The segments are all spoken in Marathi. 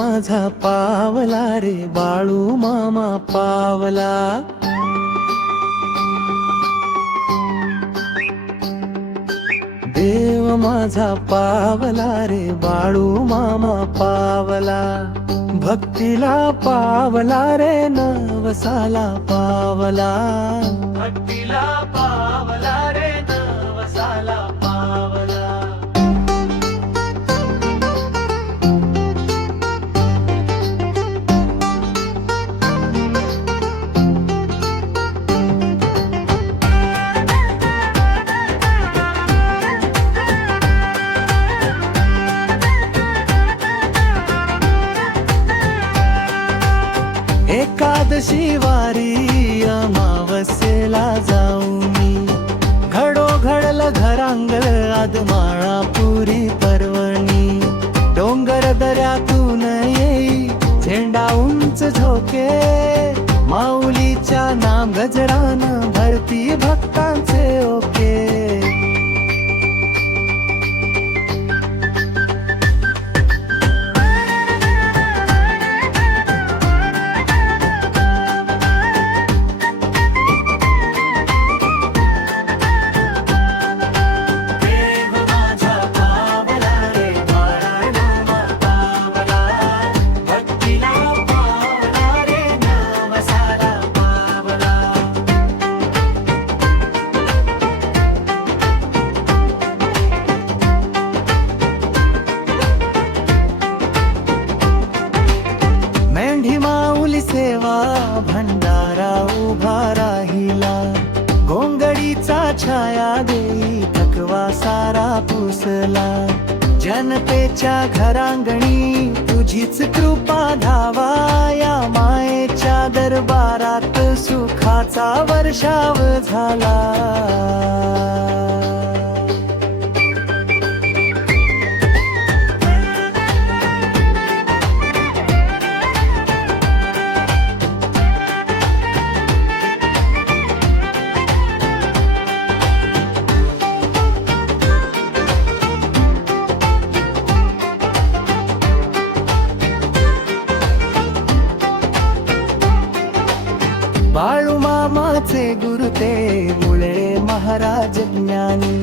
माझा पावला रे बाळू मामा पावला. देव माझा पावला रे बाळू मामा पावला. भक्तीला पावला रे नवसाला पावला. भक्तीला पावला रे नवसाला पावला. एकादशी वारी अमावस्येला जाऊ मी. घडोघडल घरांगण आदमाळापुरी पर्वणी. डोंगर दऱ्यातून येई झेंडा उंच झोके. माऊलीच्या नाम गजरान भरती भक्तांचे ओके. सेवा भंडारा उभा राहिला. गोंगडीचा छाया देई थकवा सारा पुसला. जनतेच्या घरांगणी तुझीच कृपा धावा. या मायेच्या दरबारात सुखाचा वर्षाव झाला. बाळू मामाचे गुरु ते मुळे महाराज ज्ञानी.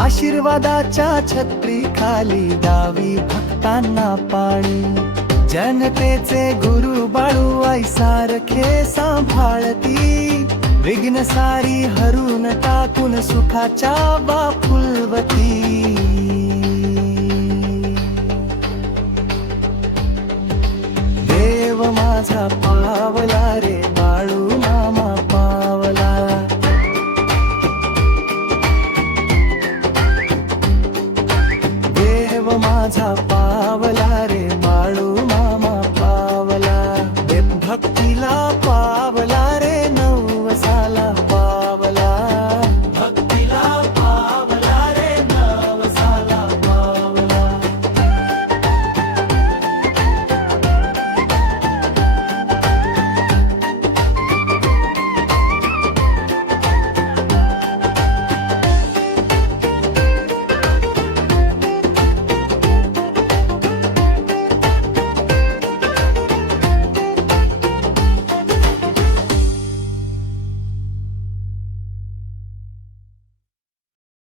आशीर्वादाच्या छत्री खाली दावी भक्तांना पाणी. जनतेचे गुरु बाळू आई सारखे सांभाळती. विघ्न सारी हरून टाकून सुखाच्या बा फुलवती. देव माझा पावला रे बाळू मामा पावला. देव माझा पावला रे बाळू मामा पावला. भक्तीला पावला